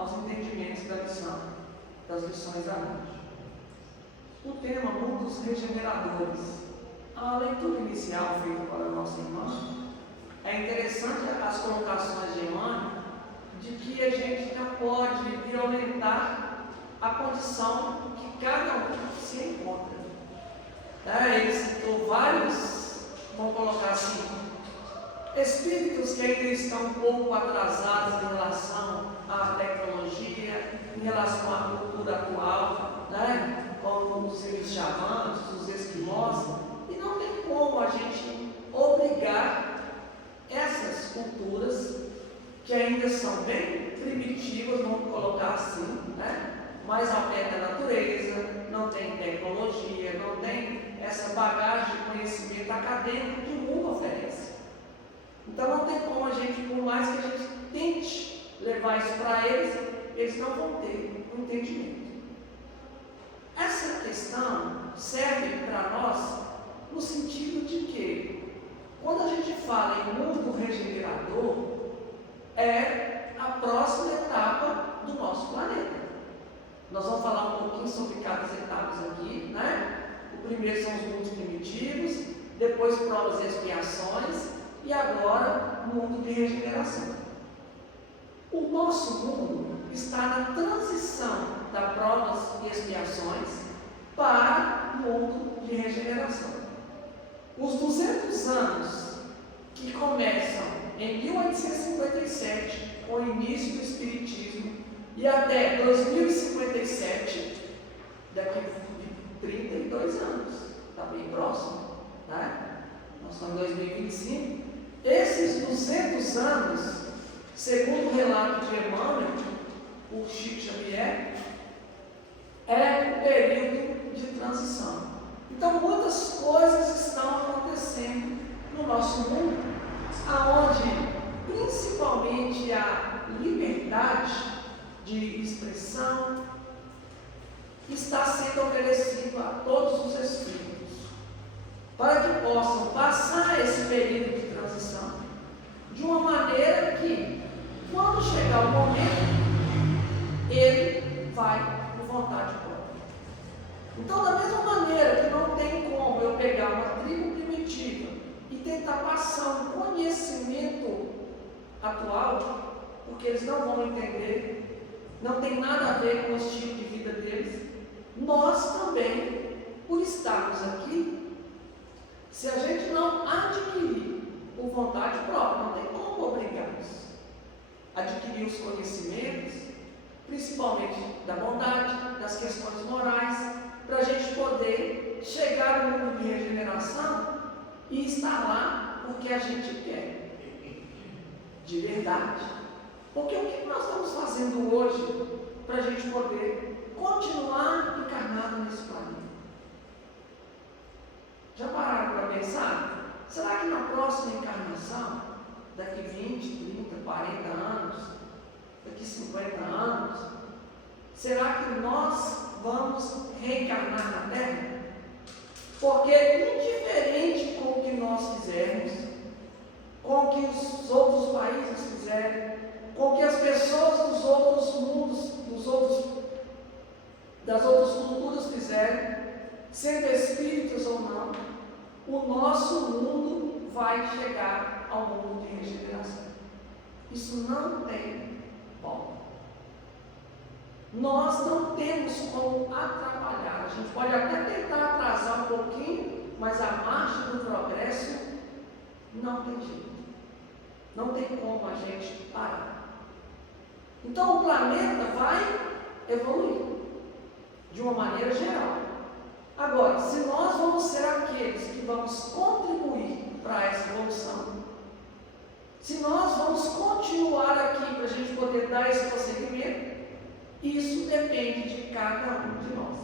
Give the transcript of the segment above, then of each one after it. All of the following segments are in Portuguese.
aos entendimentos das lições da noite. O tema mundos regeneradores. A leitura inicial feita para a nossa irmã, é interessante as colocações de Emmanuel, de que a gente não pode violentar a condição que cada um se encontra. Ele citou vários, vamos colocar assim, espíritos que ainda estão um pouco atrasados em relação à tecnologia, em relação à cultura atual, como os chavantes, os esquimós, e não tem como a gente obrigar essas culturas, que ainda são bem primitivas, vamos colocar assim, mais ao pé da natureza, não tem tecnologia, não tem essa bagagem de conhecimento acadêmico que o mundo oferece. Então não tem como a gente, por mais que a gente tente levar isso para eles, eles não vão ter um entendimento. Essa questão serve para nós no sentido de que, quando a gente fala em mundo regenerador, é a próxima etapa do nosso planeta. Nós vamos falar um pouquinho sobre cada etapas aqui, O primeiro são os mundos primitivos, depois provas e expiações, e agora o mundo de regeneração. O nosso mundo está na transição da provas e expiações para o mundo de regeneração. Os 200 anos que começam em 1857, com o início do Espiritismo, e até 2057, daqui a 32 anos, está bem próximo, Nós estamos em 2025. Esses 200 anos, segundo o relato de Emmanuel, o Chico Xavier, é um período de transição. Então, muitas coisas estão acontecendo no nosso mundo, aonde principalmente a liberdade de expressão está sendo oferecido a todos os espíritos, para que possam passar esse período de transição de uma maneira que, quando chegar o momento, ele vai por vontade própria. Então, da mesma maneira que não tem como eu pegar uma tribo primitiva e tentar passar um conhecimento atual, porque eles não vão entender, não tem nada a ver com o estilo de vida deles, nós também, por estarmos aqui, se a gente não adquirir por vontade própria, não tem como obrigar-nos a adquirir os conhecimentos, principalmente da bondade, das questões morais, para a gente poder chegar no mundo de regeneração e estar lá porque a gente quer, de verdade. Porque o que nós estamos fazendo hoje para a gente poder continuar encarnado nesse planeta? Já pararam para pensar? Será que na próxima encarnação, daqui 20, 30, 40 anos, daqui 50 anos, será que nós vamos reencarnar na Terra? Porque indiferente com o que nós fizermos, com o que os outros países fizerem, com o que as pessoas dos outros mundos, das outras culturas fizerem, sendo espíritos ou não, o nosso mundo vai chegar ao mundo de regeneração. Isso não tem volta. Nós não temos como atrapalhar. A gente pode até tentar atrasar um pouquinho, mas a marcha do progresso não tem jeito. Não tem como a gente parar. Então o planeta vai evoluir de uma maneira geral. Agora, se nós vamos ser aqueles que vamos contribuir para essa evolução, se nós vamos continuar aqui para a gente poder dar esse prosseguimento, isso depende de cada um de nós.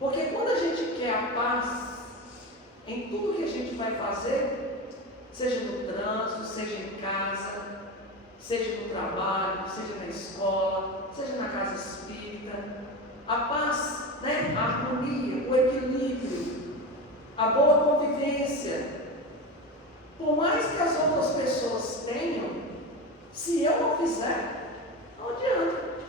Porque quando a gente quer a paz em tudo que a gente vai fazer, seja no trânsito, seja em casa, seja no trabalho, seja na escola, seja na casa espírita, a paz, a harmonia, o equilíbrio, a boa convivência, por mais que as outras pessoas tenham, se eu não fizer, não adianta.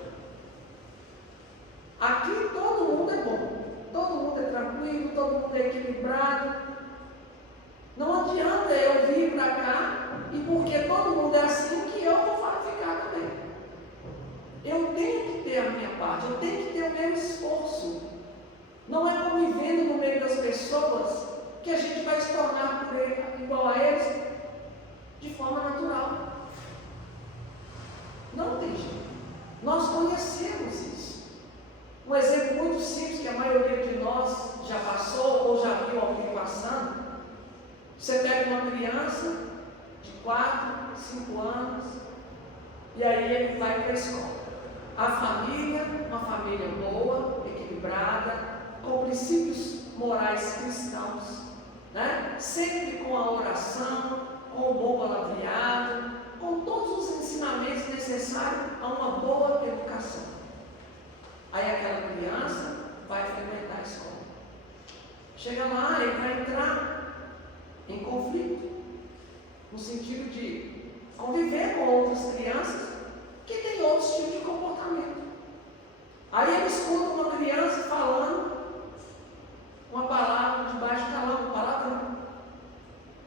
parte, eu tenho que ter o meu esforço. Não é convivendo no meio das pessoas que a gente vai se tornar igual a eles de forma natural. Não tem jeito. Nós conhecemos isso. Um exemplo muito simples que a maioria de nós já passou ou já viu alguém passando. Você pega uma criança de 4, 5 anos e aí ele vai para a escola. A família, uma família boa, equilibrada, com princípios morais cristãos, né? Sempre com a oração, com o bom palavreado, com todos os ensinamentos necessários a uma boa educação. Aí aquela criança vai frequentar a escola. Chega lá, ele vai entrar em conflito, no sentido de conviver com outras crianças que têm outros tipos de comportamento. Aí ele escuta uma criança falando uma palavra debaixo de palavrão.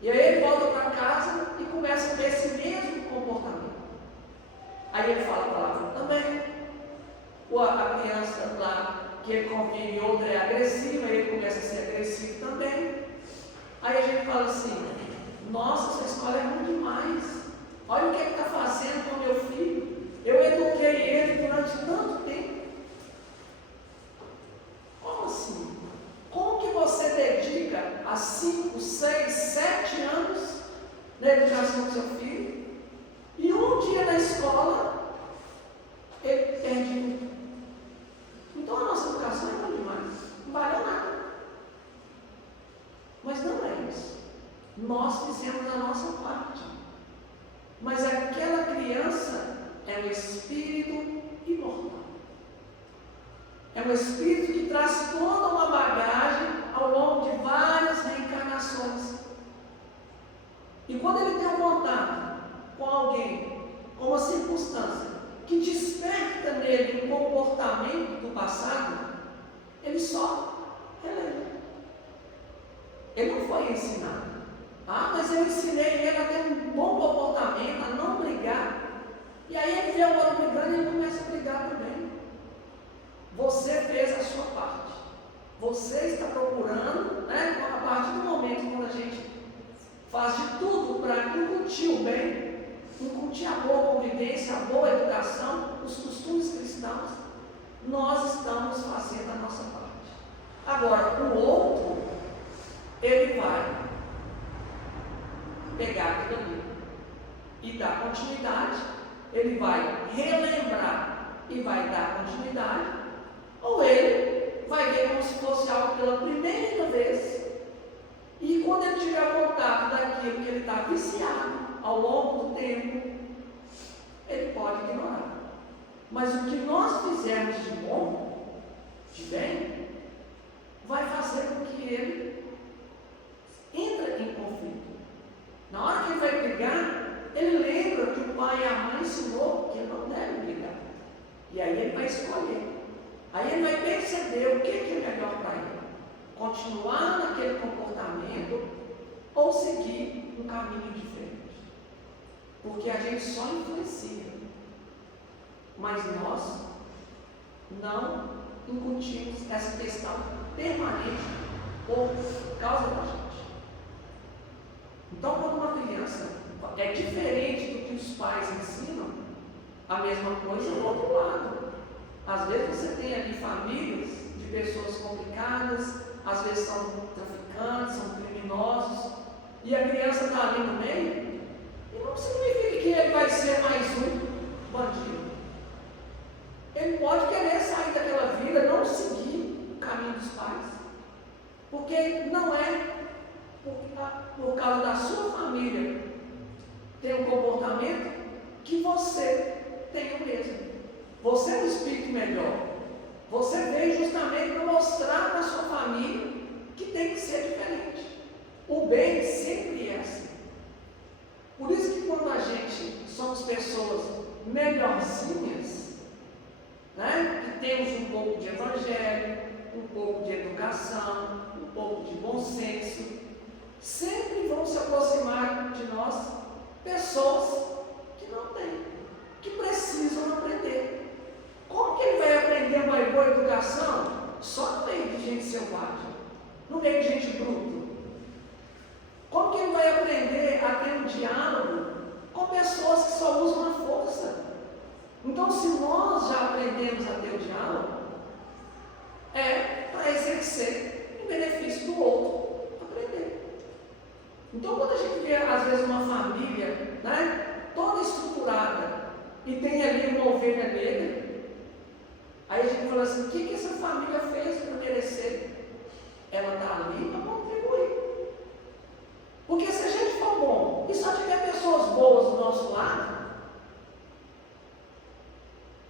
E aí ele volta para casa e começa a ter esse mesmo comportamento. Aí ele fala a palavra também. Ou a criança lá que ele convive, outra é agressiva, ele começa a ser agressivo também. Aí a gente fala assim: nossa, essa escola é ruim demais. Olha o que ele está fazendo com o meu filho. Eu eduquei ele durante tanto tempo. Como assim? Como que você dedica a 5, 6, 7 anos na educação do seu filho e um dia na escola ele perde tudo? Então a nossa educação é ruim demais, não valeu nada. Mas não é isso. Nós fizemos a nossa parte. Mas aquela criança é um espírito imortal. É um espírito que traz toda uma bagagem ao longo de várias reencarnações. E quando ele tem um contato com alguém, com uma circunstância que desperta nele um comportamento do passado, ele só relembra. Ele não foi ensinado. Ah, mas eu ensinei ele a ter um bom comportamento, a não brigar. E aí ele vê o outro brigando e ele começa a brigar também. Você fez a sua parte. Você está procurando, né, a partir do momento quando a gente faz de tudo para incutir o bem, incutir a boa convivência, a boa educação, os costumes cristãos, nós estamos fazendo a nossa parte. Agora, o outro, ele vai pegar aquilo ali e dar continuidade, ele vai relembrar e vai dar continuidade, ou ele vai ver como se fosse algo pela primeira vez, e quando ele tiver contato daquilo que ele está viciado ao longo do tempo, ele pode ignorar. Mas o que nós fizermos de bom, de bem, vai fazer com que ele entre em conflito. Na hora que ele vai brigar, ele lembra que o pai e a mãe ensinou que ele não deve brigar. E aí ele vai escolher. Aí ele vai perceber o que é melhor para ele. Continuar naquele comportamento ou seguir um caminho diferente. Porque a gente só influencia. Mas nós não incutimos essa questão permanente por causa da gente. Então, quando uma criança é diferente do que os pais ensinam, a mesma coisa do outro lado. Às vezes você tem ali famílias de pessoas complicadas, às vezes são traficantes, são criminosos, e a criança está ali no meio, e não significa que ele vai ser mais um bandido. Ele pode querer sair daquela vida, não seguir o caminho dos pais, porque não é por causa da sua família ter um comportamento que você tem o mesmo. Você é um espírito melhor. Você veio justamente para mostrar para a sua família que tem que ser diferente. O bem sempre é assim. Por isso que quando a gente somos pessoas melhorzinhas, né, que temos um pouco de evangelho, um pouco de educação, um pouco de bom senso, sempre vão se aproximar de nós pessoas que não têm, que precisam aprender. Como que ele vai aprender aprendemos a ter o diálogo é para exercer em benefício do outro, aprender. Então, quando a gente vê, às vezes, uma família, né, toda estruturada e tem ali uma ovelha negra, aí a gente fala assim: o que essa família fez para merecer? Ela está ali para contribuir. Porque se a gente for bom e só tiver pessoas boas do nosso lado,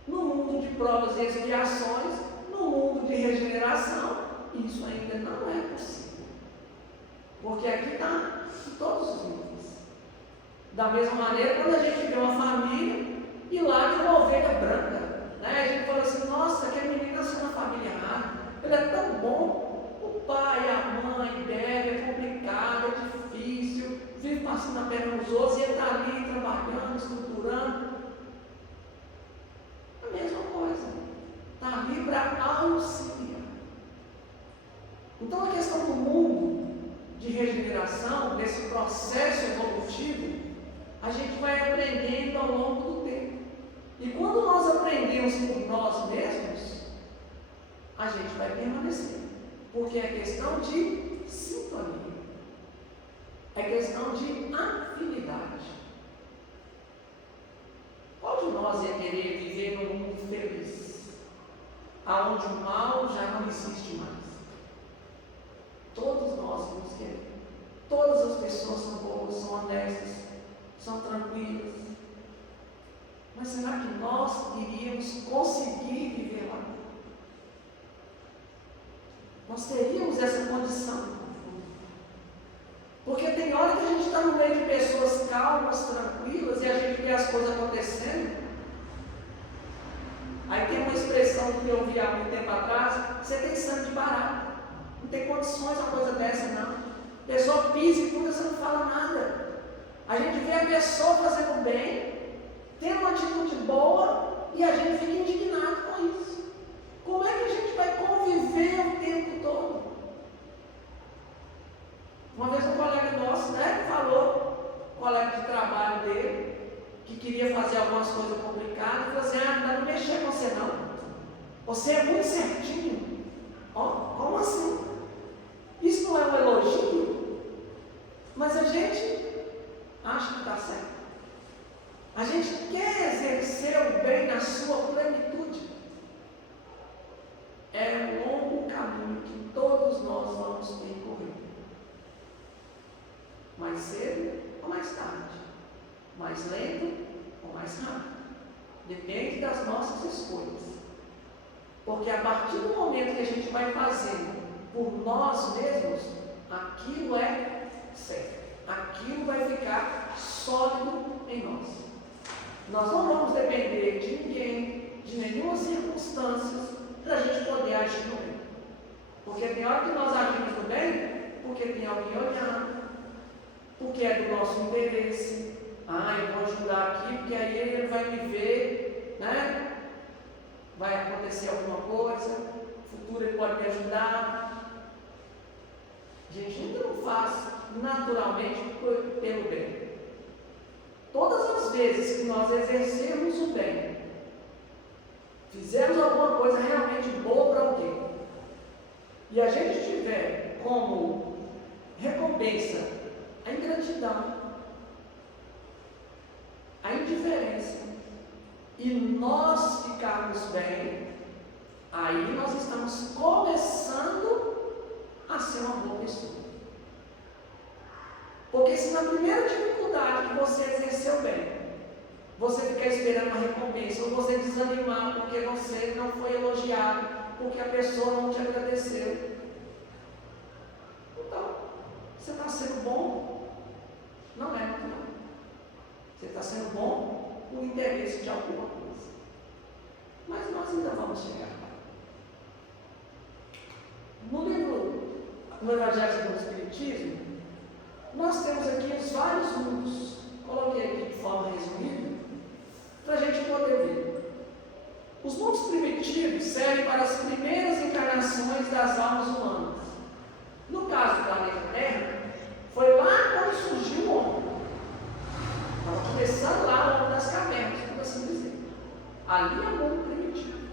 no mundo de provas e expiações, no mundo de regeneração, isso ainda não é possível. Porque aqui está em todos os níveis. Da mesma maneira, quando a gente vê uma família e lá tem uma ovelha branca, né? A gente fala assim: nossa, aquele menino nasceu na família errada, ele é tão bom. O pai, a mãe dela é complicado, é difícil, vive passando a perna nos outros e ele está ali trabalhando, estruturando. A mesma coisa, está ali para auxiliar. Então, a questão do mundo de regeneração, desse processo evolutivo, a gente vai aprendendo ao longo do tempo. E quando nós aprendemos por nós mesmos, a gente vai permanecer. Porque é questão de sintonia, é questão de afinidade. Qual de nós ia querer viver num mundo feliz, aonde o mal já não existe mais? Todos nós vamos querer. Todas as pessoas são boas, são honestas, são tranquilas. Mas será que nós iríamos conseguir viver lá? Nós teríamos essa condição. Porque tem hora que a gente está no meio de pessoas calmas, tranquilas, e a gente vê as coisas acontecendo. Aí tem uma expressão que eu ouvi há muito tempo atrás: você tem sangue de barata. Não tem condições uma coisa dessa, não. A pessoa pisa e tudo, você não fala nada. A gente vê a pessoa fazendo bem, tendo uma atitude boa, e a gente fica indignado com isso. Como é que a gente vai conviver o tempo todo? Uma vez um colega nosso, né, falou, colega de trabalho dele, que queria fazer algumas coisas complicadas, falou assim: ah, não dá para mexer com você não. Você é muito certinho. Ó, como assim? Isso não é um elogio? Mas a gente acha que está certo. A gente quer exercer o bem na sua plenitude. É um longo caminho que todos nós vamos percorrer. Mais cedo ou mais tarde. Mais lento ou mais rápido. Depende das nossas escolhas. Porque a partir do momento que a gente vai fazendo por nós mesmos, aquilo é certo. Aquilo vai ficar sólido em nós. Nós não vamos depender de ninguém, de nenhuma circunstância, para a gente poder agir no bem. Porque tem hora que nós agimos no bem, porque tem alguém olhando, porque é do nosso interesse. Ah, eu vou ajudar aqui, porque aí ele vai me ver, né? Vai acontecer alguma coisa, no futuro ele pode me ajudar. A gente ainda não faz naturalmente pelo bem. Todas as vezes que nós exercermos o bem, fizermos alguma coisa realmente boa para alguém, e a gente tiver como recompensa a ingratidão, a indiferença, e nós ficarmos bem, aí nós estamos começando a ser uma boa pessoa. Porque se na primeira dificuldade que você exerceu bem, você ficar esperando uma recompensa, ou você desanimar porque você não foi elogiado, porque a pessoa não te agradeceu, então, você está sendo bom? Não é natural. Você está sendo bom por interesse de alguma coisa. Mas nós ainda vamos chegar lá. No livro, no Evangelho segundo o Espiritismo, nós temos aqui os vários mundos. Coloquei aqui de forma resumida, para a gente poder ver. Os mundos primitivos servem para as primeiras encarnações das almas humanas. No caso do planeta Terra, foi lá quando surgiu o homem. Estava começando lá o homem das cavernas, por assim dizer. Ali é o mundo primitivo.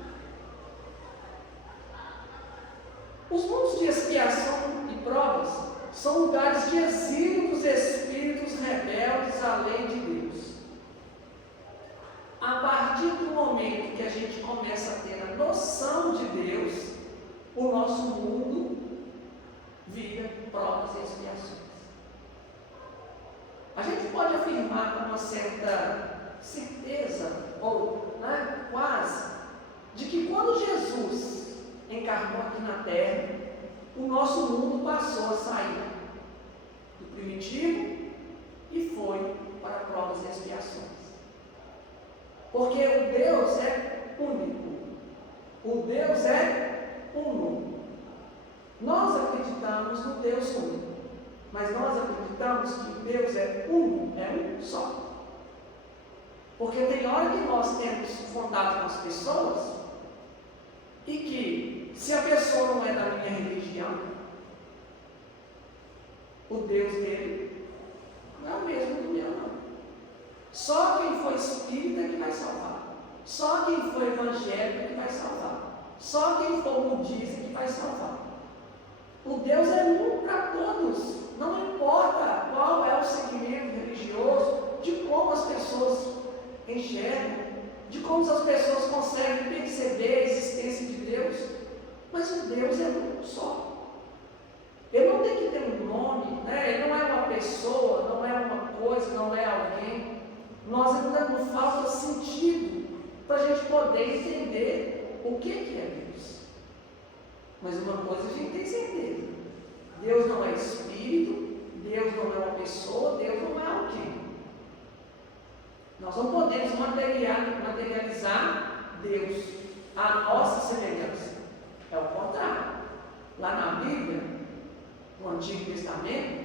são lugares de exílio dos espíritos rebeldes à lei de Deus. A partir do momento que a gente começa a ter a noção de Deus, o nosso mundo vira provas e expiações. A gente pode afirmar com uma certa certeza, ou quase, de que quando Jesus encarnou aqui na Terra, o nosso mundo passou a sair do primitivo e foi para provas e expiações. Porque o Deus é único. O Deus é uno. Nós acreditamos no Deus único, mas nós acreditamos que Deus é uno, é um só. Porque tem hora que nós temos contato com as pessoas e que, se a pessoa não é da minha religião, o Deus dele não é o mesmo do meu, não. Só quem foi espírita que vai salvar. Só quem foi evangélico que vai salvar. Só quem for budista que vai salvar. O Deus é um para todos. Não importa qual é o segmento religioso, de como as pessoas enxergam, de como as pessoas conseguem perceber a existência de Deus. Mas o Deus é um só. Ele não tem que ter um nome, Ele não é uma pessoa, não é uma coisa, não é alguém. Nós ainda não falta sentido para a gente poder entender o que é Deus. Mas uma coisa a gente tem certeza: Deus não é espírito, Deus não é uma pessoa, Deus não é alguém. Nós não podemos materializar Deus à nossa semelhança. É o contrário. Lá na Bíblia, no Antigo Testamento,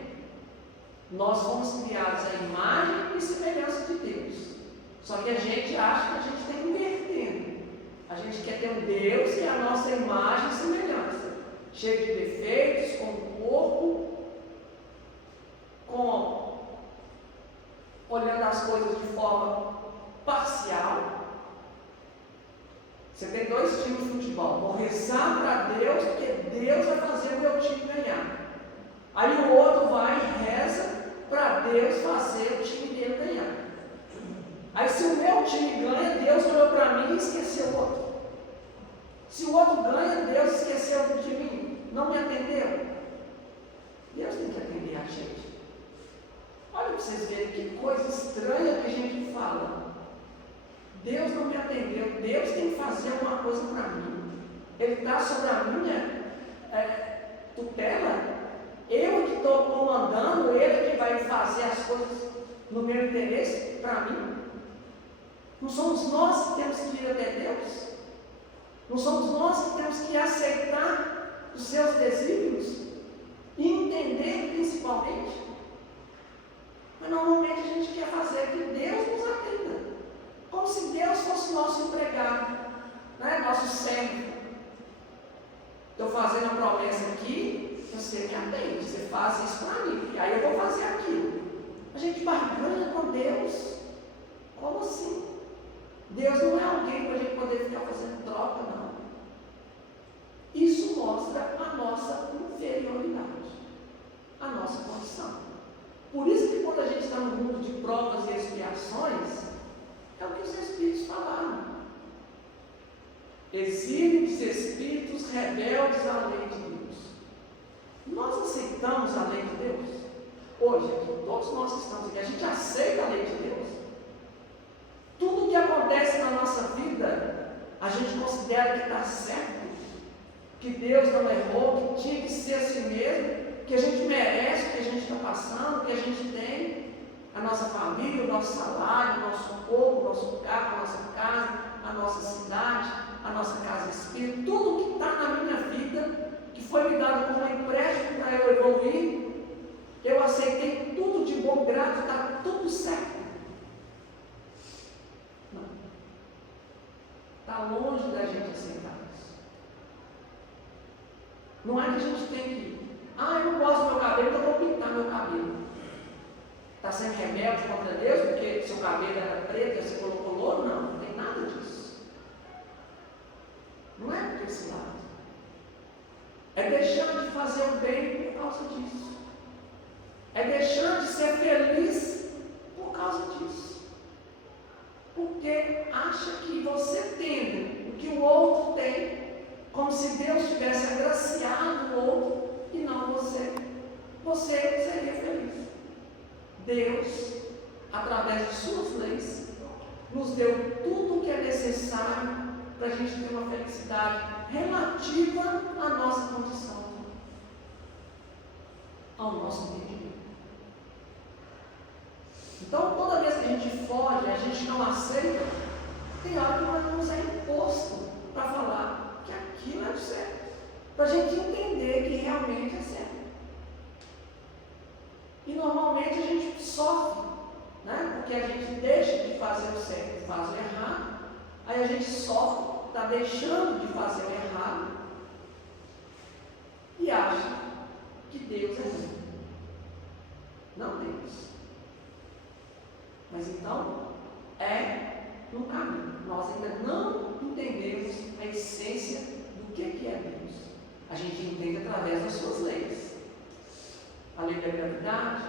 nós fomos criados à imagem e semelhança de Deus. Só que a gente acha que a gente tem que inverter. A gente quer ter um Deus que é a nossa imagem e semelhança, cheio de defeitos, com um corpo, olhando as coisas de forma parcial. Você tem dois times de futebol. Vou rezar para Deus, porque Deus vai fazer o meu time ganhar. Aí o outro vai e reza para Deus fazer o time dele ganhar. Aí se o meu time ganha, Deus olhou para mim e esqueceu o outro. Se o outro ganha, Deus esqueceu de mim, não me atendeu. Deus tem que atender a gente. Olha para vocês verem que coisa estranha que a gente fala. Deus não me atendeu, Deus tem que fazer alguma coisa para mim. Ele está sobre a minha tutela. Eu que estou comandando, Ele que vai fazer as coisas no meu interesse para mim. Não somos nós que temos que ir até Deus. Não somos nós que temos que aceitar os seus desígnios e entender principalmente. Mas normalmente a gente quer fazer que Deus nos atenda, como se Deus fosse nosso empregado, nosso servo. Estou fazendo a promessa aqui, você me atende, você faz isso para mim, e aí eu vou fazer aquilo. A gente barganha com Deus. Como assim? Deus não é alguém para a gente poder ficar fazendo troca, não. Isso mostra a nossa inferioridade, a nossa condição. Por isso que quando a gente está no mundo de provas e expiações, é o que os Espíritos falaram. Exílio dos espíritos rebeldes à lei de Deus. Nós aceitamos a lei de Deus? Hoje, aqui, todos nós que estamos aqui, a gente aceita a lei de Deus? Tudo o que acontece na nossa vida, a gente considera que está certo, que Deus não errou, que tinha que ser assim mesmo, que a gente merece o que a gente está passando, que a gente tem, a nossa família, o nosso salário, o nosso corpo, o nosso carro, a nossa casa, a nossa cidade, a nossa casa espírita, tudo que está na minha vida, que foi me dado como um empréstimo para eu evoluir, eu aceitei tudo de bom grado, está tudo certo. Não. Está longe da gente aceitar isso. Não é que a gente tem que, eu não gosto do meu cabelo, então eu vou pintar meu cabelo. Está sendo rebelde contra Deus, porque seu cabelo era preto e você colocou louro? Não, não tem nada disso. Não é por esse lado. É deixando de fazer o bem por causa disso. é deixando de ser feliz por causa disso. Porque acha que você tendo o que o outro tem, como se Deus tivesse agraciado o outro e não você, você seria feliz. Deus, através de suas leis, nos deu tudo o que é necessário para a gente ter uma felicidade relativa à nossa condição, ao nosso entendimento. Então, toda vez que a gente foge, a gente não aceita, tem hora que nós nos é imposto para falar que aquilo é o certo, para a gente entender que realmente é certo. E normalmente a gente sofre, né? Porque a gente deixa de fazer o certo e faz o errado, aí a gente sofre, está deixando de fazer o errado e acha que Deus é bom. Não Deus. Mas então, é no caminho. Nós ainda não entendemos a essência do que é Deus. A gente entende através das suas leis. A lei da gravidade,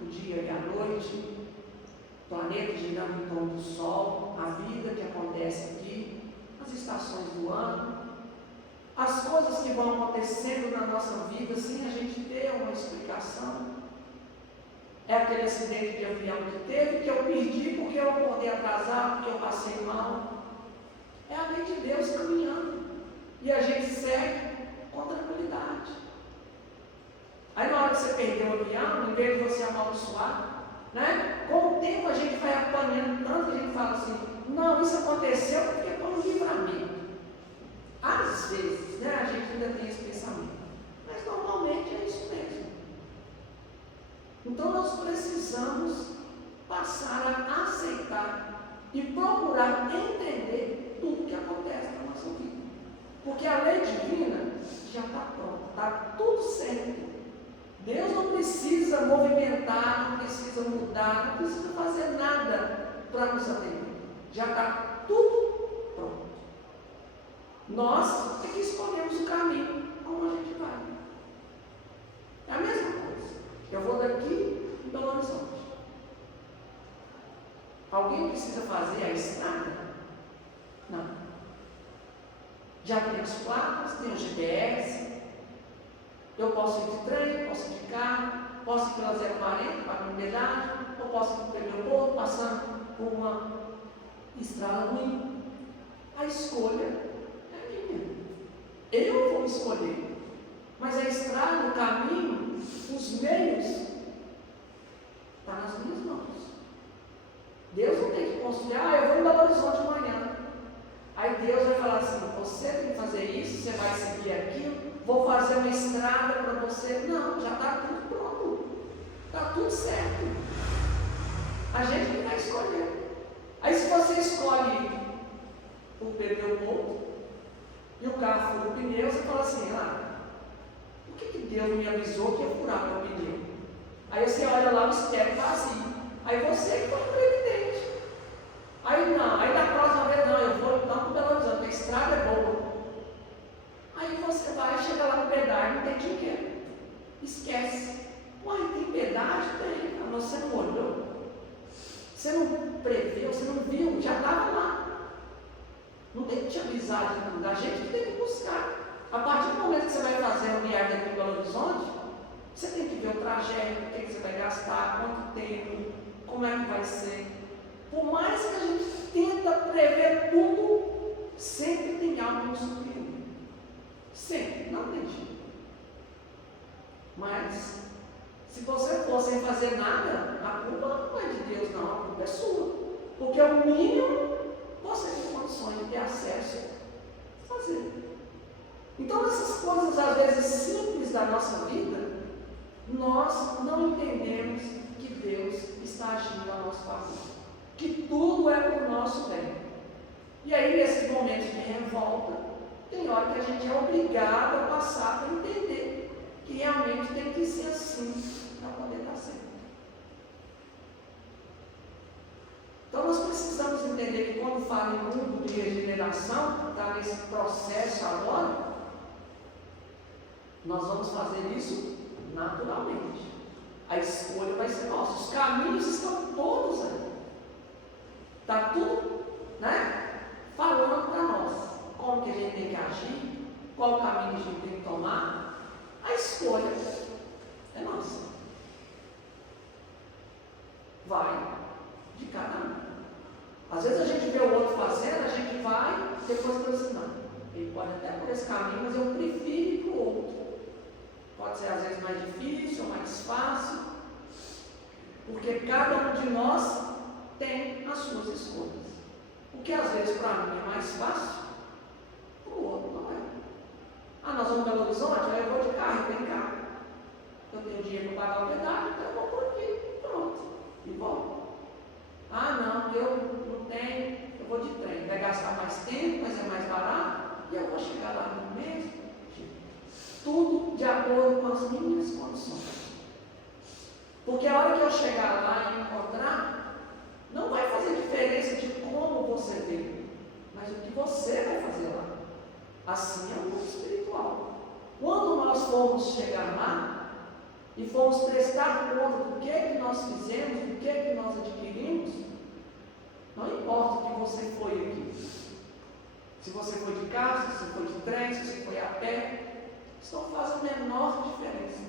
o dia e a noite, o planeta girando em torno do Sol, a vida que acontece aqui, as estações do ano, as coisas que vão acontecendo na nossa vida sem a gente ter uma explicação. É aquele acidente de avião que teve, que eu perdi porque eu acordei atrasado, porque eu passei mal. É a lei de Deus caminhando. E a gente segue com tranquilidade. Aí na hora que você perdeu o avião, em vez de você amaldiçoar, né? Com o tempo a gente vai apanhando tanto que a gente fala assim, não, isso aconteceu porque foi um livramento. Às vezes, né, a gente ainda tem esse pensamento. Mas normalmente é isso mesmo. Então nós precisamos passar a aceitar e procurar entender tudo o que acontece na nossa vida. Porque a lei divina já está pronta, está tudo certo. Deus não precisa movimentar, não precisa mudar, não precisa fazer nada para nos atender. Já está tudo pronto. Nós é que escolhemos o caminho como a gente vai. É a mesma coisa. Eu vou daqui em Belo Horizonte. Alguém precisa fazer a estrada? Não. Já tem as placas, tem o GPS. Eu posso ir de trem, posso ir de carro, posso ir pela 040, para a pedágio, ou posso ir pelo meu povo, passando por uma estrada ruim. A escolha é minha. Eu vou escolher. Mas a estrada, o caminho, os meios, está nas minhas mãos. Deus não tem que construir, eu vou em Belo Horizonte amanhã. Aí Deus vai falar assim, você tem que fazer isso, você vai seguir aquilo, vou fazer uma estrada para você. Não, já está tudo pronto. Está tudo certo. A gente que vai escolher. Aí se você escolhe o pneu morto e o carro fura o pneu, você fala assim, por que Deus me avisou que ia furar meu pneu? Aí você olha lá o espelho vazio. Aí você que foi previdente. Aí não, aí da próxima vez não, eu vou então para o Belo Horizonte, a estrada é boa. Aí você vai, chega lá no pedágio, não tem dinheiro. Esquece. Uai, tem pedágio? Tem. Mas você não olhou. Você não preveu, você não viu, já estava lá. Não tem que te avisar de tudo. A gente que tem que buscar. A partir do momento que você vai fazer uma viagem aqui em Belo Horizonte, você tem que ver o trajeto, o que você vai gastar, quanto tempo, como é que vai ser. Por mais que a gente tenta prever tudo, sempre tem algo que nos surpreende. Sempre, não tem jeito. Mas, se você for sem fazer nada, a culpa não é de Deus, não, a culpa é sua. Porque o mínimo você tem condições de ter acesso a fazer. Então, essas coisas, às vezes, simples da nossa vida, nós não entendemos que Deus está agindo a nosso favor. Que tudo é para o nosso bem. E aí, nesses momentos de revolta, tem hora que a gente é obrigado a passar para entender que realmente tem que ser assim para poder dar certo. Então nós precisamos entender que quando fala em mundo de regeneração, está nesse processo agora, nós vamos fazer isso naturalmente. A escolha vai ser nossa. Os caminhos estão todos aí. Está tudo, falando para nós. Como que a gente tem que agir, qual caminho que a gente tem que tomar. A escolha é nossa. Vai de cada um. Às vezes a gente vê o outro fazendo, a gente vai, depois pensa assim, não, ele pode até por esse caminho, mas eu prefiro ir para o outro. Pode ser às vezes mais difícil, mais fácil, porque cada um de nós tem as suas escolhas. O que às vezes para mim é mais fácil, para o outro não é. Nós vamos para Belo Horizonte, aí eu vou de carro, tem carro. Eu tenho dinheiro para pagar o pedágio, então eu vou por aqui, pronto, e volto. Não, eu não tenho, eu vou de trem. Vai gastar mais tempo, mas é mais barato, e eu vou chegar lá no mesmo jeito. Tudo de acordo com as minhas condições. Porque a hora que eu chegar lá e encontrar, não vai fazer diferença de como você veio, mas o que você vai fazer lá. Assim é o mundo espiritual. Quando nós formos chegar lá e formos prestar conta do que nós fizemos, do que nós adquirimos, não importa o que você foi aqui. Se você foi de carro, se você foi de trem, se você foi a pé, isso não faz a menor diferença.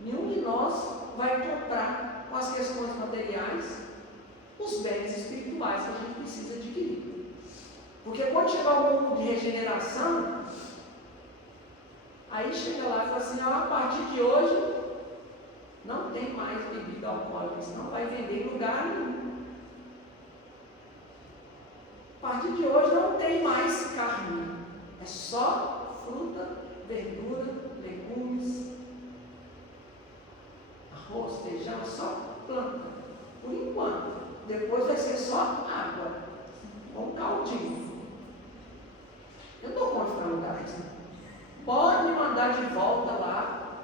Nenhum de nós vai comprar com as questões materiais os bens espirituais que a gente precisa adquirir. Porque quando chegar o mundo de regeneração, aí chega lá e fala assim, a partir de hoje não tem mais bebida alcoólica, isso não vai vender em lugar nenhum. A partir de hoje não tem mais carne, é só fruta, verdura, legumes, arroz, feijão, só planta, por enquanto. Depois vai ser só água, com caldinho. Eu não vou ficar no lugar assim. Pode me mandar de volta lá.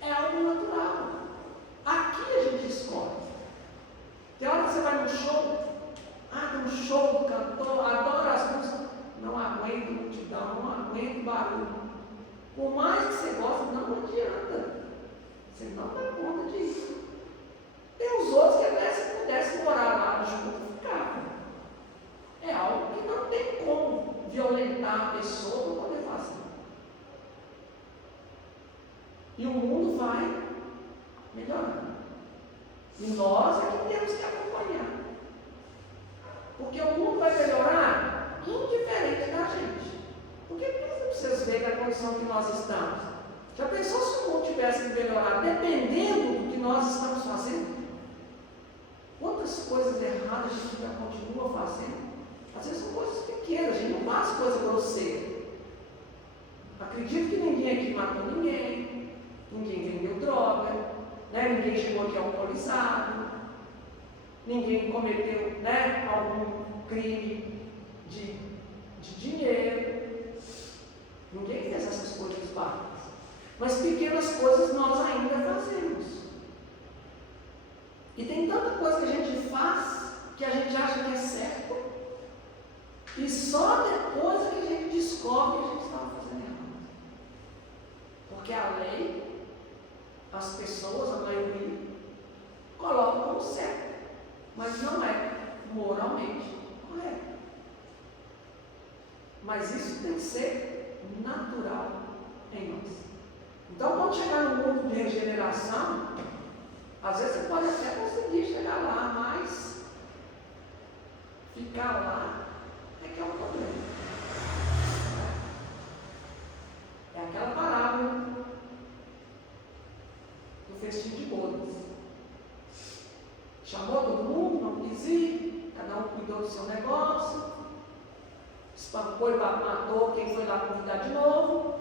É algo natural. Aqui a gente escolhe. Tem hora que você vai no show, tem um show do cantor, adora as músicas, não aguento multidão, não aguento barulho. Por mais que você goste, não adianta. Você não dá conta disso. Tem os outros que até se pudesse morar lá no show, ficava. É algo que não tem como violentar a pessoa para poder fazer. E o mundo vai melhorando. E nós é que temos que acompanhar. Porque o mundo vai melhorar indiferente da gente. Porque vocês verem a condição que nós estamos. Já pensou se o mundo tivesse que melhorar dependendo do que nós estamos fazendo? Quantas coisas erradas a gente já continua fazendo? Às vezes são coisas pequenas, a gente não faz coisa grosseira. Acredito que ninguém aqui matou ninguém, ninguém vendeu droga, ninguém chegou aqui alcoolizado, ninguém cometeu algum crime de dinheiro. Ninguém fez essas coisas bárbaras. Mas pequenas coisas nós ainda fazemos. E tem tanta coisa que a gente faz que a gente acha que é certo, e só depois é que a gente descobre que a gente estava fazendo errado. Porque a lei, as pessoas, a maioria, colocam como certo, mas não é moralmente correto. Mas isso tem que ser natural em nós. Então, quando chegar no mundo de regeneração, às vezes você pode até conseguir chegar lá, mas ficar lá é que é um problema. É aquela parábola do festim de bodas. Chamou todo mundo, não quis ir, cada um cuidou do seu negócio, espancou e matou quem foi lá convidar de novo.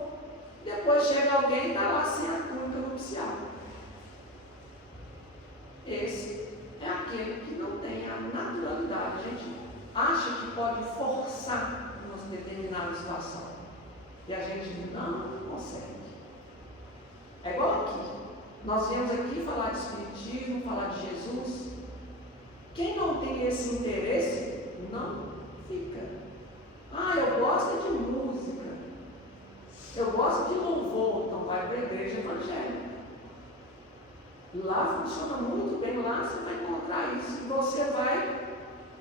Depois chega alguém e está lá sem a túnica nupcial. Esse é aquele que não tem a naturalidade. A gente acha que pode forçar uma determinada situação. E a gente não consegue. É igual aqui. Nós viemos aqui falar de Espiritismo, falar de Jesus. Quem não tem esse interesse, não fica. Eu gosto de música. Eu gosto de louvor. Então vai para a igreja, Lá funciona muito bem, lá você vai encontrar isso. E você vai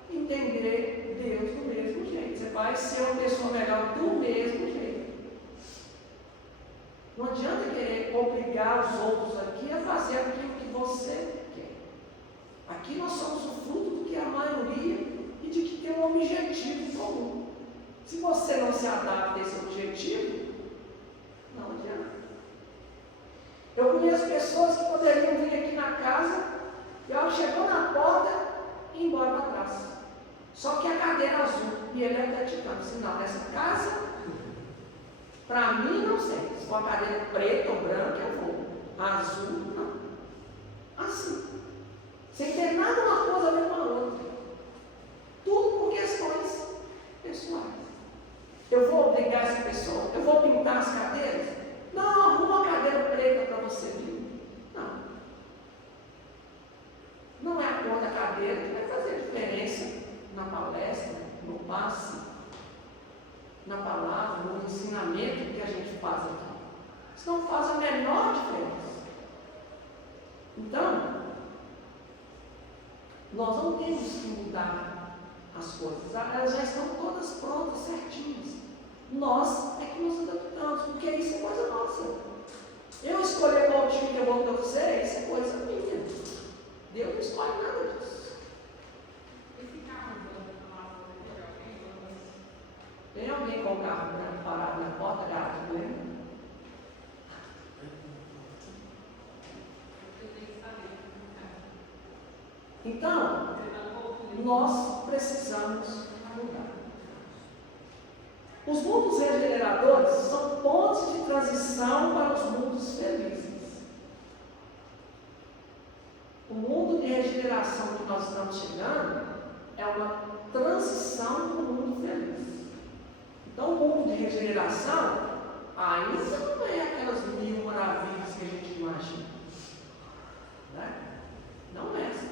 entender Deus do mesmo jeito. Você vai ser uma pessoa melhor do mesmo jeito. Não adianta querer obrigar os outros aqui a fazer aquilo que você quer. Aqui nós somos o fruto do que é a maioria e de que tem um objetivo comum. Se você não se adapta a esse objetivo, não adianta. Eu conheço pessoas que poderiam vir aqui na casa e ela chegou na porta e ir embora para trás. Só que a cadeira azul, e ele é atleticano, disse, não, nessa casa, para mim não sei. Se for a cadeira preta ou branca, eu vou. Azul, não. Assim. Sem ter nada uma coisa a ver com a outra. Tudo por questões pessoais. Eu vou obrigar essa pessoa? Eu vou pintar as cadeiras? Não, arruma uma cadeira preta para você vir. Não. Não é a cor da cadeira que vai fazer diferença na palestra, no passe, na palavra, no ensinamento que a gente faz aqui. Isso não faz a menor diferença. Então, nós não temos que mudar as coisas. Elas já estão todas prontas, certinhas. Nós é que nos adaptamos, porque isso é coisa nossa. Eu escolher qual time que eu vou torcer, isso é coisa minha. Deus não escolhe nada disso. Tem alguém com o carro branco parado na porta da garagem do Lembra? Então, nós precisamos mudar. Os mundos regeneradores são pontos de transição para os mundos felizes. O mundo de regeneração que nós estamos chegando é uma transição para o mundo feliz. Então, o mundo de regeneração ainda não é aquelas 1000 maravilhas que a gente imagina. Né? Não é assim.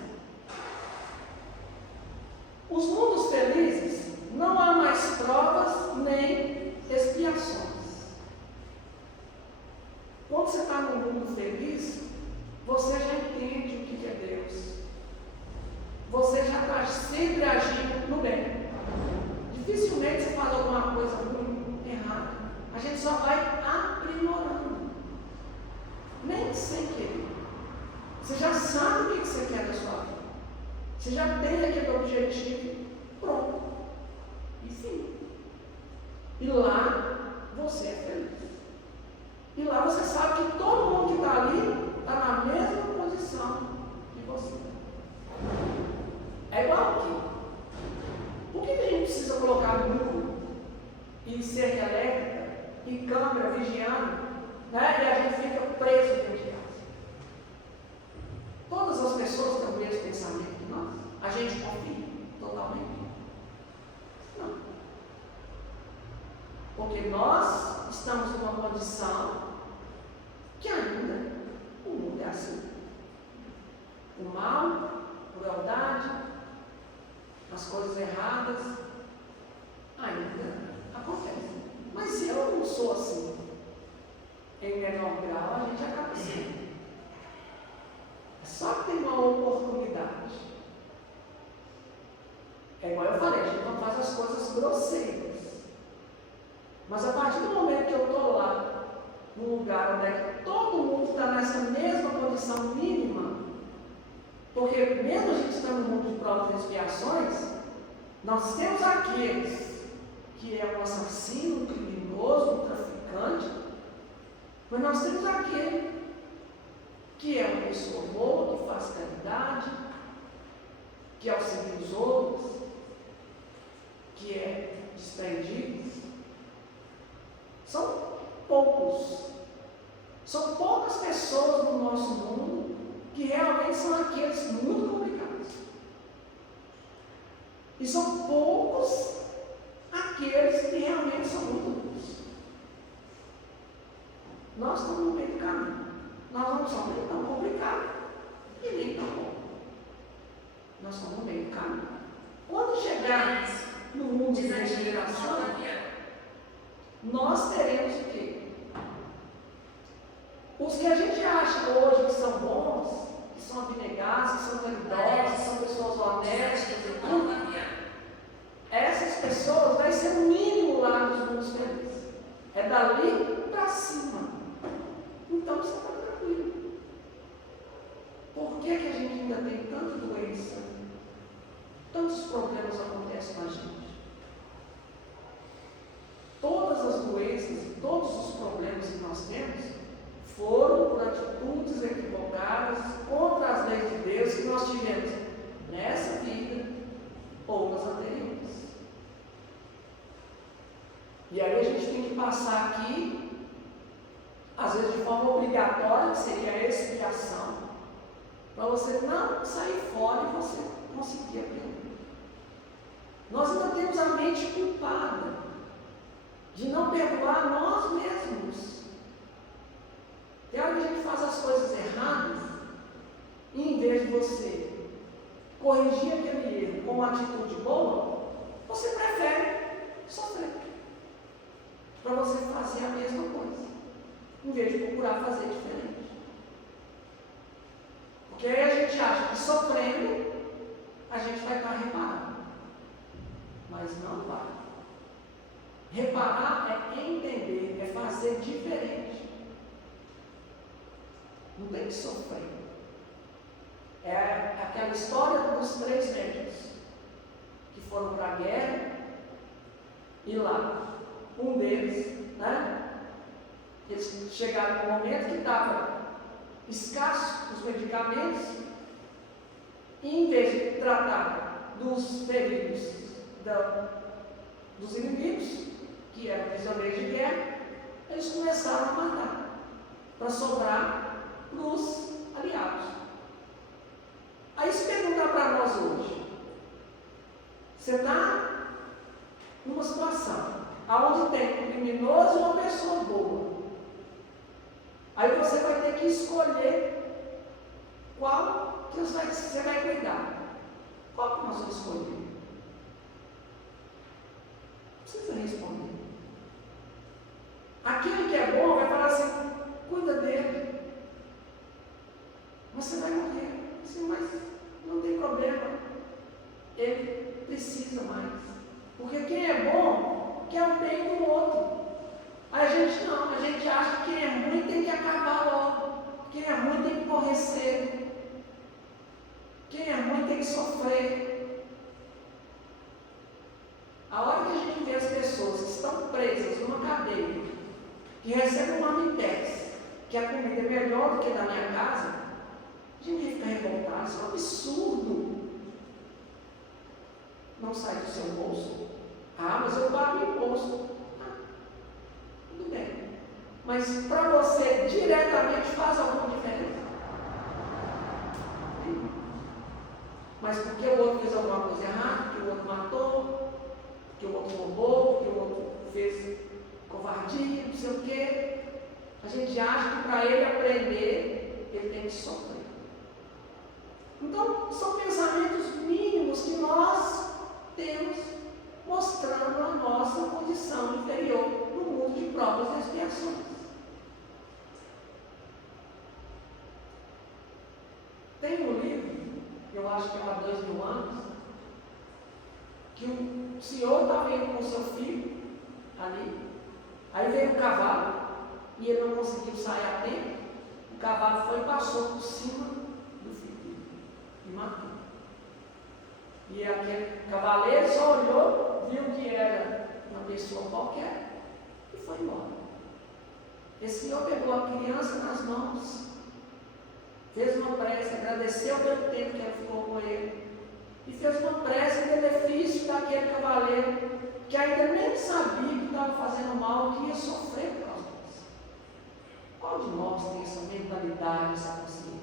Os mundos felizes não há mais provas nem expiações. Quando você está num mundo feliz, você já entende o que é Deus. Você já está sempre agindo no bem. Dificilmente você faz alguma coisa ruim, errada. A gente só vai aprimorando. Nem sem querer. Você já sabe o que você quer da sua vida. Você já tem aquele objetivo pronto. E sim. E lá você é feliz. E lá você sabe que todo mundo que está ali está na mesma posição que você. É igual aqui. Por que a gente precisa colocar muro e cerca elétrica e câmera vigiando, né? E a gente fica preso dentro de casa? Todas as pessoas têm o mesmo pensamento que nós. A gente confia totalmente? Não. Porque nós estamos numa condição que ainda o mundo é assim. O mal, a crueldade, as coisas erradas ainda acontecem. Mas eu não sou assim. Em menor grau, a gente acaba sendo. Só que tem uma oportunidade. É igual eu falei, a gente não faz as coisas grosseiras. Mas a partir do momento que eu estou lá, num lugar onde é que todo mundo está nessa mesma condição mínima, porque mesmo a gente estando no mundo de provas e expiações, nós temos aqueles que é um assassino, um criminoso, um traficante, mas nós temos aquele que é uma pessoa boa, que faz caridade, que auxilia os outros, que é desprendido. São poucos. São poucas pessoas no nosso mundo que realmente são aqueles muito complicados. E são poucos aqueles que realmente são muito bons. Nós estamos no meio do caminho. Nós não somos nem tão complicados e nem tão bons. Nós estamos no meio do caminho. Quando chegar no mundo de regeneração, nós teremos o quê? Os que a gente acha hoje que são bons, são abnegadas, que são caridosas, que são pessoas honestas e tudo, essas pessoas vai ser o mínimo lá nos mundos felizes. É dali para cima. Então você está tranquilo. Por que a gente ainda tem tanta doença? Tantos problemas acontecem com a gente. Todas as doenças, todos os problemas que nós temos foram por atitudes equivocadas contra as leis de Deus que nós tivemos nessa vida ou nas anteriores. E aí a gente tem que passar aqui, às vezes de forma obrigatória, que seria a expiação, para você não sair fora e você conseguir aprender. Nós ainda temos a mente culpada de não perdoar nós mesmos. Tem hora que a gente faz as coisas erradas e em vez de você corrigir aquele erro com uma atitude boa, você prefere sofrer para você fazer a mesma coisa, em vez de procurar fazer diferente. Porque aí a gente acha que sofrendo a gente vai estar reparando, mas não vai. Reparar é entender, é fazer diferente. Não tem que sofrer. É aquela história dos 3 médicos que foram para a guerra e lá, um deles, eles chegaram no momento que estava escasso os medicamentos e em vez de tratar dos feridos, dos inimigos, que eram prisioneiros de guerra, eles começaram a matar para sobrar para os aliados. Aí se perguntar para nós hoje, você está numa situação onde tem um criminoso e uma pessoa boa, aí você vai ter que escolher qual que você vai cuidar. Qual que nós vamos escolher? Não precisa responder. Aquele que é bom vai falar assim, cuida dele. Você vai morrer. Assim, mas não tem problema. Ele precisa mais. Porque quem é bom quer o bem do outro. A gente não, a gente acha que quem é ruim tem que acabar logo. Quem é ruim tem que morrer cedo. Quem é ruim tem que sofrer. A hora que a gente vê as pessoas que estão presas numa cadeia, que recebem uma Mitex, que a comida é melhor do que da minha casa, a gente fica revoltado. Isso é um absurdo. Não sai do seu bolso. Ah, mas eu pago imposto. Tudo bem. Mas para você diretamente faz alguma diferença? Sim. Mas porque o outro fez alguma coisa errada, porque o outro matou, porque o outro roubou, porque o outro fez covardia, não sei o quê, a gente acha que para ele aprender, ele tem que sofrer. Então, são pensamentos mínimos que nós temos mostrando a nossa condição inferior no mundo de provas e expiações. Tem um livro, eu acho que é há 2000 anos, que o senhor estava indo com o seu filho ali, aí veio o cavalo e ele não conseguiu sair a tempo, o cavalo foi e passou por cima do filho e matou. E aquele cavaleiro só olhou, viu que era uma pessoa qualquer e foi embora. Esse senhor pegou a criança nas mãos, fez uma prece, agradeceu pelo tempo que ela ficou com ele e fez uma prece em benefício daquele cavaleiro que ainda nem sabia que estava fazendo mal, que ia sofrer por causa disso. Qual de nós tem essa mentalidade, essa consciência?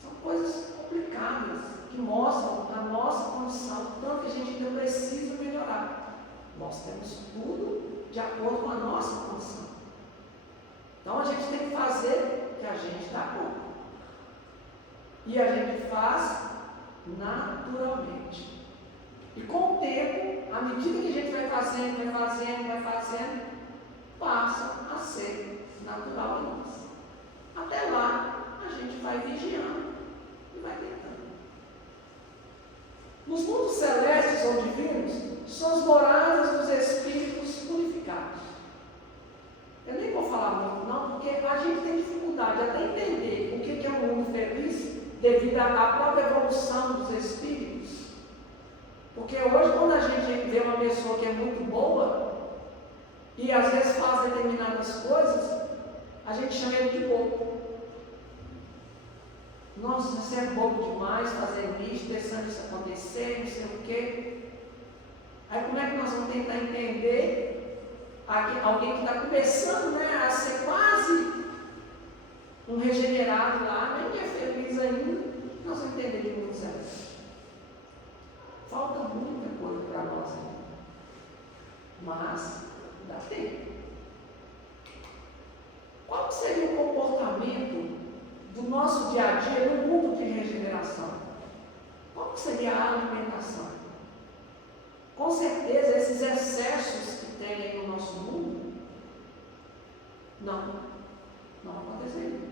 São coisas complicadas que mostram a nossa condição, tanto que a gente ainda precisa melhorar. Nós temos tudo de acordo com a nossa condição. Então a gente tem que fazer o que a gente dá conta. E a gente faz naturalmente. E com o tempo, à medida que a gente vai fazendo, passa a ser natural em nós. Até lá, a gente vai vigiando e vai tentando. Nos mundos celestes ou divinos, são as moradas dos espíritos purificados. Eu nem vou falar muito não, porque a gente tem dificuldade até entender o que é um mundo feliz devido à própria evolução dos espíritos. Porque hoje, quando a gente vê uma pessoa que é muito boa e às vezes faz determinadas coisas, a gente chama ele de bobo. Nossa, você é bobo demais fazendo isso, deixando isso acontecer, não sei o quê. Aí como é que nós vamos tentar entender alguém que está começando, né, a ser quase um regenerado lá, nem é feliz ainda, nós vamos entender de mundo certo. Falta muita coisa para nós ainda. Mas dá tempo. Qual seria o comportamento do nosso dia a dia no mundo de regeneração? Qual seria a alimentação? Com certeza, esses excessos que tem aí no nosso mundo, não aconteceria.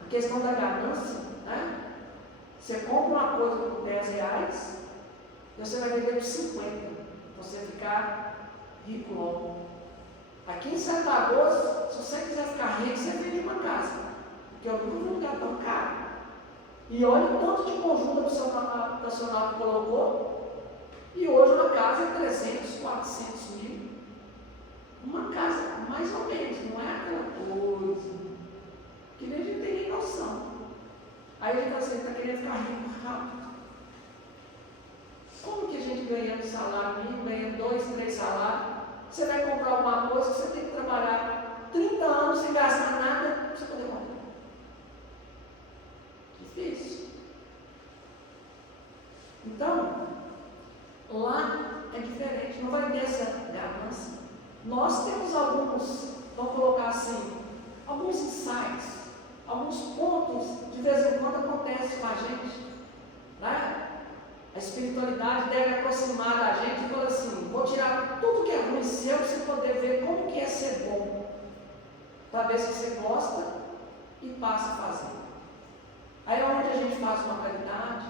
A questão da ganância, né? Você compra uma coisa por R$10, e você vai vender por 50, você ficar rico logo. Aqui em Santa Rosa, se você quiser ficar rico, você vende uma casa, porque eu nunca vi um lugar tão caro. E olha o tanto de conjunto habitacional que colocou, e hoje uma casa é 300, 400 mil. Uma casa, mais ou menos, não é aquela coisa que nem a gente tem nem noção. Aí a gente está querendo ficar rico rápido. Como que a gente ganhando salário mínimo, ganhando 2, 3 salários, você vai comprar alguma coisa que você tem que trabalhar 30 anos sem gastar nada para você poder comprar? Difícil. Então, lá é diferente, não vai ter essa ganância. Nós temos alguns, vamos colocar assim, alguns insights, alguns pontos, de vez em quando acontece com a gente, né? A espiritualidade deve aproximar da gente e falar assim, vou tirar tudo que é ruim seu para você poder ver como que é ser bom, para ver se você gosta e passa a fazer. Aí é onde a gente faz uma caridade,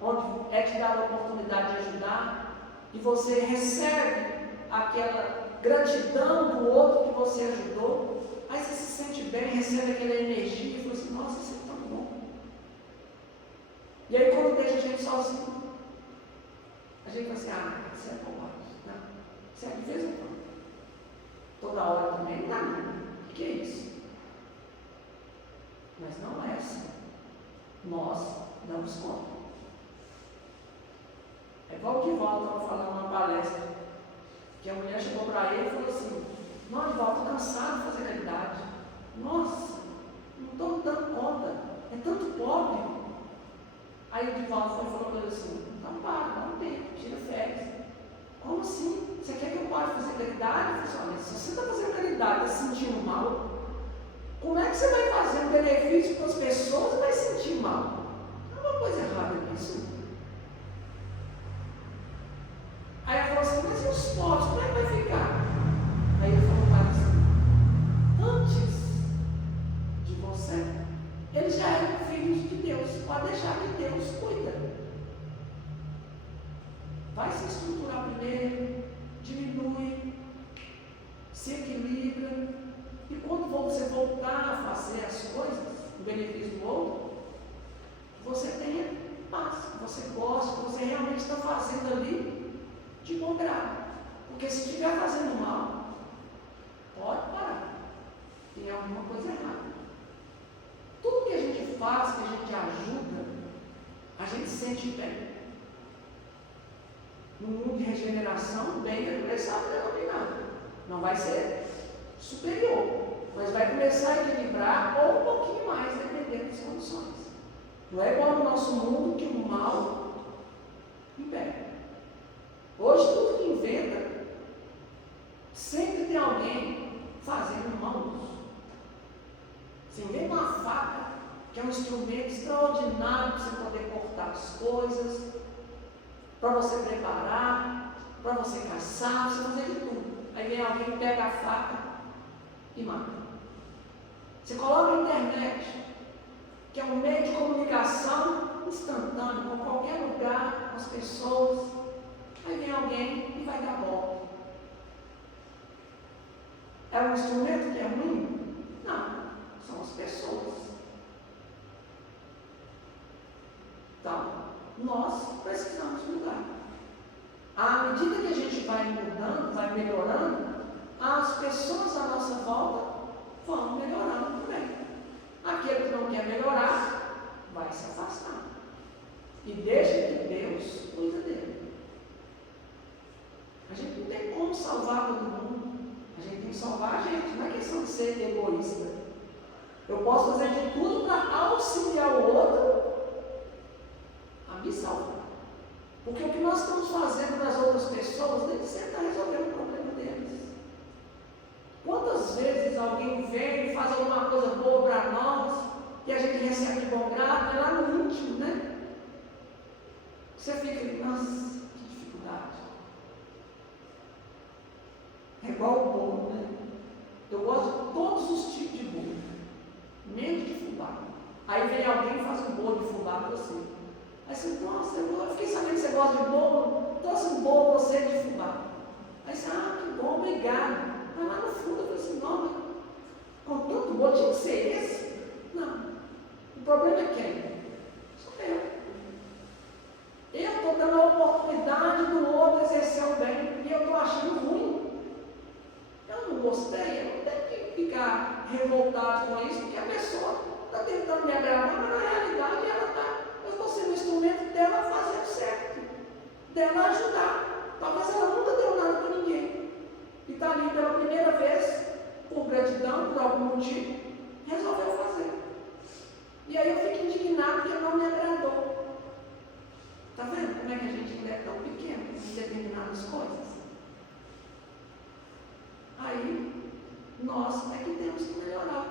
onde é te dada a oportunidade de ajudar, e você recebe aquela gratidão do outro que você ajudou, aí você se sente bem, recebe aquela energia e fala assim, nossa, isso é tão bom. E aí quando deixa a gente sozinho, a gente fala assim, isso é bom, não, isso é de vez em quando. Toda hora também não dá nada. O que é isso? Mas não é assim. Nós damos conta. É igual que Valdo estava falando numa palestra, que a mulher chegou para ele e falou assim, nossa, Valdo, estou cansado de fazer caridade. Nossa, não estou dando conta, é tanto pobre. Aí o Divaldo falou para ele assim, então para, dá um tempo, tira férias. Como assim? Você quer que eu pare de fazer caridade? Eu falei, olha, se você está fazendo caridade e está se sentindo mal, como é que você vai fazer um benefício para as pessoas e vai se sentir mal? Tem uma coisa errada nisso. Aí ela falou assim, mas e os pobres, como é que vai ficar? Aí ele falou para assim, antes de você, eles já eram filhos de Deus, pode deixar que Deus cuida. Vai se estruturar primeiro, diminui, se equilibra, e quando você voltar a fazer as coisas, o benefício do outro, você tenha paz, você gosta, você realmente está fazendo ali de bom grado. Porque se estiver fazendo mal, pode parar, tem alguma coisa errada. Tudo que a gente faz, que a gente ajuda, a gente sente bem. No mundo de regeneração, o bem vai começar a predominar. Não vai ser superior, mas vai começar a equilibrar ou um pouquinho mais, dependendo das condições. Não é igual no nosso mundo que o mal impera. Hoje, tudo que inventa, sempre tem alguém fazendo mau uso. Você inventa uma faca, que é um instrumento extraordinário para você poder cortar as coisas, para você preparar, para você caçar, para você fazer de tudo. Aí vem alguém, pega a faca e mata. Você coloca a internet, que é um meio de comunicação instantâneo, com qualquer lugar, com as pessoas. Aí vem alguém e vai dar golpe. É um instrumento que é ruim? Não, são as pessoas. Então, nós precisamos mudar. À medida que a gente vai mudando, vai melhorando, as pessoas à nossa volta vão melhorando também. Aquele que não quer melhorar, vai se afastar. E deixa que Deus cuida dele. A gente não tem como salvar todo mundo. A gente tem que salvar a gente. Não é questão de ser egoísta. Eu posso fazer de tudo para auxiliar o outro a me salvar. Porque o que nós estamos fazendo nas outras pessoas nem sempre está resolvendo o problema deles. Quantas vezes alguém vem e faz alguma coisa boa para nós e a gente recebe de bom grado, é lá no íntimo, né? Você fica ali, nossa, que dificuldade. É igual o bolo, né? Eu gosto de todos os tipos de bolo, menos de fubá. Aí vem alguém e faz um bolo de fubá para você. Aí você, nossa, eu fiquei sabendo que você gosta de bolo, trouxe um bolo para você de fubá. Aí você, que bom, obrigado. Mas lá no fundo eu falei assim, não, com tanto bolo tinha que ser esse? Não. O problema é quem? Sou eu. Eu estou dando a oportunidade do outro exercer o bem e eu estou achando ruim. Eu não gostei, eu não tenho que ficar revoltado com isso, porque a pessoa está tentando me agradar, mas na realidade eu estou sendo o instrumento dela fazer o certo, dela ajudar. Talvez ela nunca deu nada para ninguém. E está ali pela primeira vez, por gratidão, por algum motivo, resolveu fazer. E aí eu fico indignado que não me agradou. Está vendo como é que a gente ainda é tão pequeno em determinadas coisas? Aí, nós é que temos que melhorar,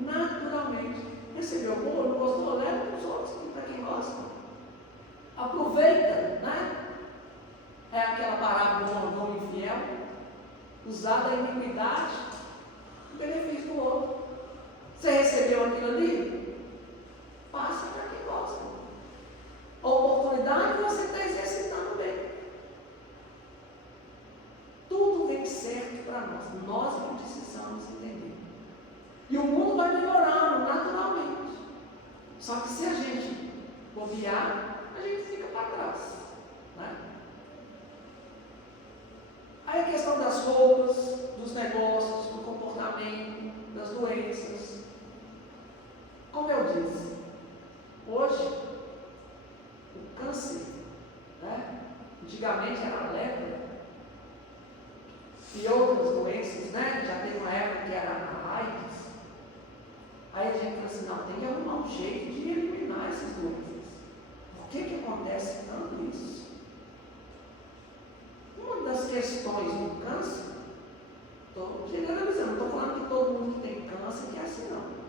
naturalmente. Recebeu o bolo, não gostou? Leva para os outros, para quem gosta. Aproveita, né? É aquela parábola do mordomo infiel, usada a iniquidade, o benefício do outro. Você recebeu aquilo ali? Passa para quem gosta. A oportunidade você está exercitando bem. Tudo vem certo para nós. Nós não precisamos entender. E o mundo vai melhorando naturalmente. Só que se a gente bobear, a gente fica para trás. Né? Aí a questão das roupas, dos negócios, do comportamento, das doenças. Como eu disse, hoje, o câncer, né? Antigamente era a lepra, e outras doenças, né? Já teve uma época que era a AIDS. Aí a gente fala assim, não, tem que arrumar um jeito de eliminar essas doenças. Por que acontece tanto isso? Uma das questões do câncer, estou generalizando, não estou falando que todo mundo que tem câncer que é assim, não.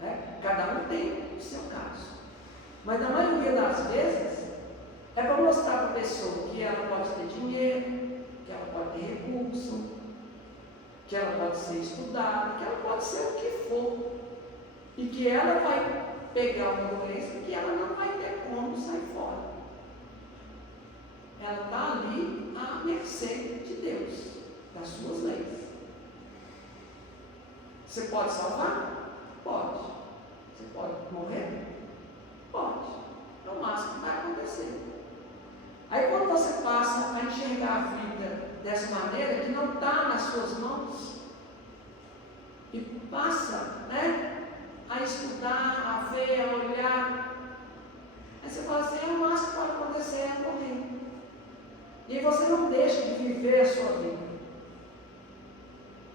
Né? Cada um tem o seu caso. Mas na maioria das vezes, é para mostrar para a pessoa que ela pode ter dinheiro, que ela pode ter recurso, que ela pode ser estudada, que ela pode ser o que for, e que ela vai pegar uma doença que ela não vai ter como sair fora. Ela está ali à mercê de Deus, das suas leis. Você pode salvar? Pode. Você pode morrer? Pode. É o máximo que vai acontecer. Aí quando você passa a enxergar a vida dessa maneira, que não está nas suas mãos, e passa, né, a estudar, a ver, a olhar, aí você fala assim, o máximo que pode acontecer é morrer. E aí você não deixa de viver a sua vida.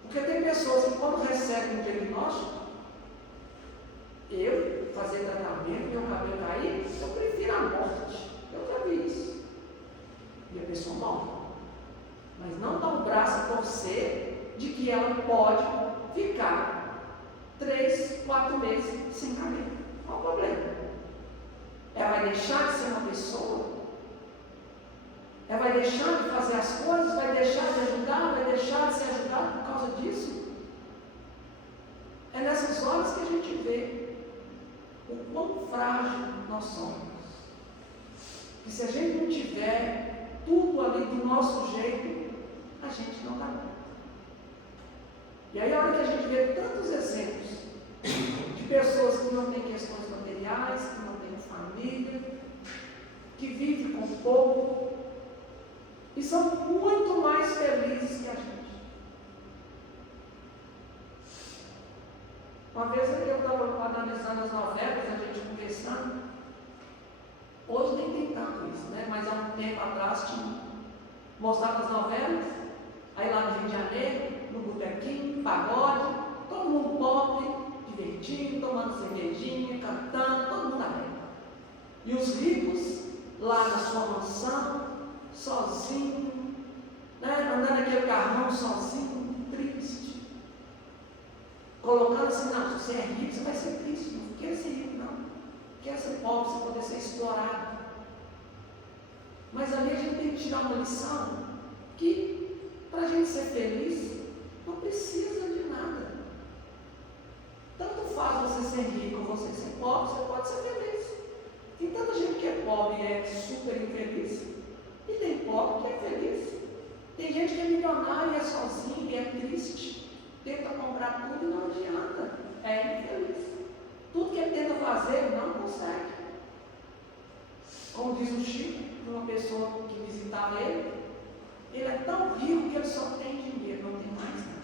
Porque tem pessoas que quando recebem um diagnóstico, eu fazer tratamento, meu cabelo cair, eu prefiro a morte. Eu já vi isso. E a pessoa morre. Mas não dá um braço a torcer de que ela pode ficar 3, 4 meses sem cabelo. Qual o problema? Ela vai deixar de ser uma pessoa? Ela vai deixar de fazer as coisas? Vai deixar de ajudar? Vai deixar de ser ajudada por causa disso? frágil nós somos. E se a gente não tiver tudo ali do nosso jeito, a gente não dá conta. E aí a hora que a gente vê tantos exemplos de pessoas que não têm questões materiais, que não têm família, que vivem com pouco, e são muito mais felizes que a gente. Uma vez eu estava analisando as novelas, a gente conversando. Hoje nem tem tanto isso, né? Mas há um tempo atrás mostrava as novelas, aí lá no Rio de Janeiro, no botequinho, pagode, todo mundo pobre, divertindo, tomando cervejinha, cantando, todo mundo alegre. E os ricos lá na sua mansão, sozinho, né? Andando naquele carrão sozinho, triste. Colocando assim, não, se você é rico, você vai ser triste. Não quer ser rico, não. Quer ser pobre, você poder ser explorado. Mas ali a gente tem que tirar uma lição que, para a gente ser feliz, não precisa de nada. Tanto faz você ser rico ou você ser pobre, você pode ser feliz. Tem tanta gente que é pobre e é super infeliz, e tem pobre que é feliz. Tem gente que é milionária e é sozinho e é triste, tenta comprar tudo e não adianta, é infeliz. Tudo que ele tenta fazer, ele não consegue. Como diz o Chico, uma pessoa que visitava ele é tão rico que ele só tem dinheiro, não tem mais nada.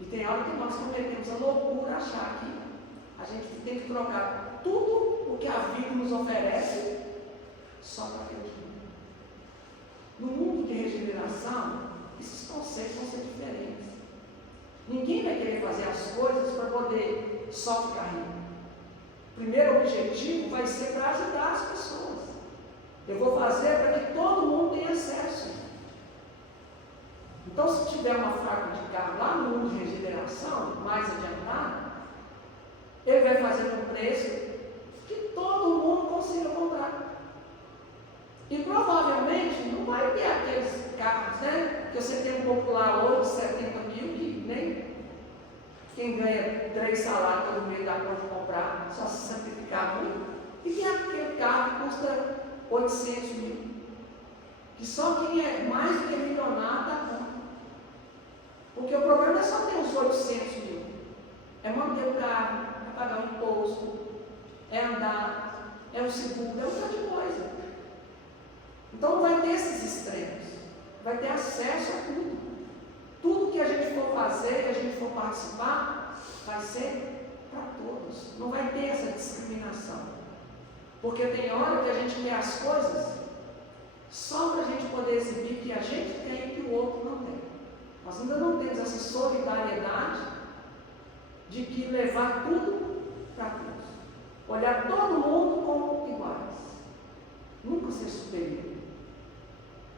E tem hora que nós cometemos a loucura achar que a gente tem que trocar tudo o que a vida nos oferece só para aquele dinheiro. No mundo de regeneração, esses conceitos vão ser diferentes. Ninguém vai querer fazer as coisas para poder só ficar rico. O primeiro objetivo vai ser para ajudar as pessoas. Eu vou fazer para que todo mundo tenha acesso. Então, se tiver uma fábrica de carro lá no mundo de regeneração, mais adiantado, ele vai fazer com preço que todo mundo consiga comprar. E provavelmente não vai ter aqueles carros, né? Que você tem um popular hoje de 70 mil, que nem quem ganha 3 salários todo mês dá para comprar, só se simplificar muito. E tem aquele carro que custa 800 mil, que só quem é mais do que milionário dá conta. Porque o problema não é só ter os 800 mil, é manter o carro, é pagar o imposto, é andar, é o seguro, é um monte de coisa. Então não vai ter esses extremos, vai ter acesso a tudo. Tudo que a gente for fazer, que a gente for participar, vai ser para todos. Não vai ter essa discriminação. Porque tem hora que a gente quer as coisas só para a gente poder exibir que a gente tem e que o outro não tem. Nós ainda não temos essa solidariedade de que levar tudo para todos. Olhar todo mundo como iguais. Nunca ser superior.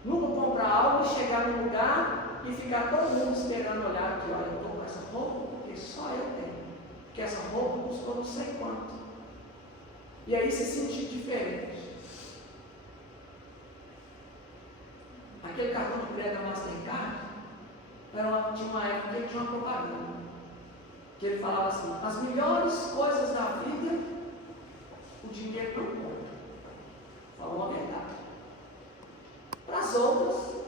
Nunca comprar algo e chegar num lugar e ficar todo mundo esperando olhar aqui, olha, eu estou com essa roupa porque só eu tenho. Porque essa roupa custou não sei quanto. E aí se sentir diferente. Aquele cartão de crédito da Mastercard, tinha uma época que ele tinha uma propaganda. Que ele falava assim, as melhores coisas da vida, o dinheiro não compra. Falou a verdade. Para as outras,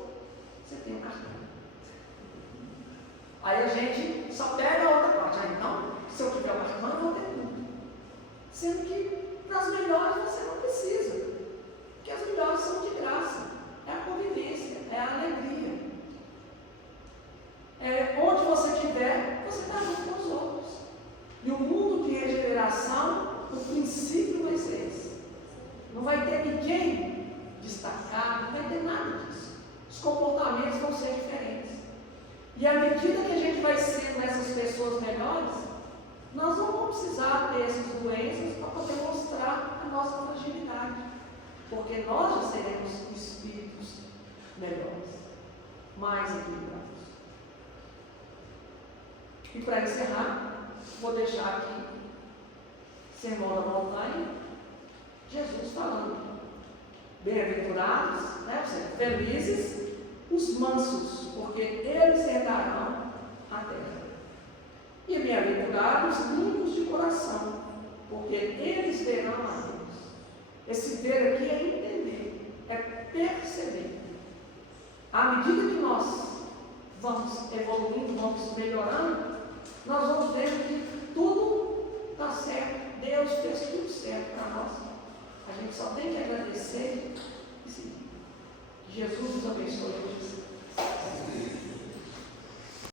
você tem um cartão. Aí a gente só pega a outra parte. Então, se eu tiver o cartão, eu vou ter tudo. Sendo que para as melhores você não precisa. Porque as melhores são de graça. É a convivência, é a alegria. Onde você estiver, você está junto com os outros. E o mundo de regeneração, o princípio vai ser esse. Não vai ter ninguém destacado, não vai ter nada disso. Os comportamentos vão ser diferentes. E à medida que a gente vai sendo essas pessoas melhores, nós não vamos precisar ter essas doenças para poder mostrar a nossa fragilidade. Porque nós já seremos espíritos melhores, mais equilibrados. E para encerrar, vou deixar aqui Sermão da Montanha, Jesus falando. Bem-aventurados, né, felizes os mansos, porque eles herdarão a terra. E bem-aventurados limpos de coração, porque eles verão a Deus. Esse ver aqui é entender, é perceber. À medida que nós vamos evoluindo, vamos melhorando, nós vamos ver que tudo está certo. Deus fez tudo certo para nós. A gente só tem que agradecer e seguir. Que Jesus nos abençoe.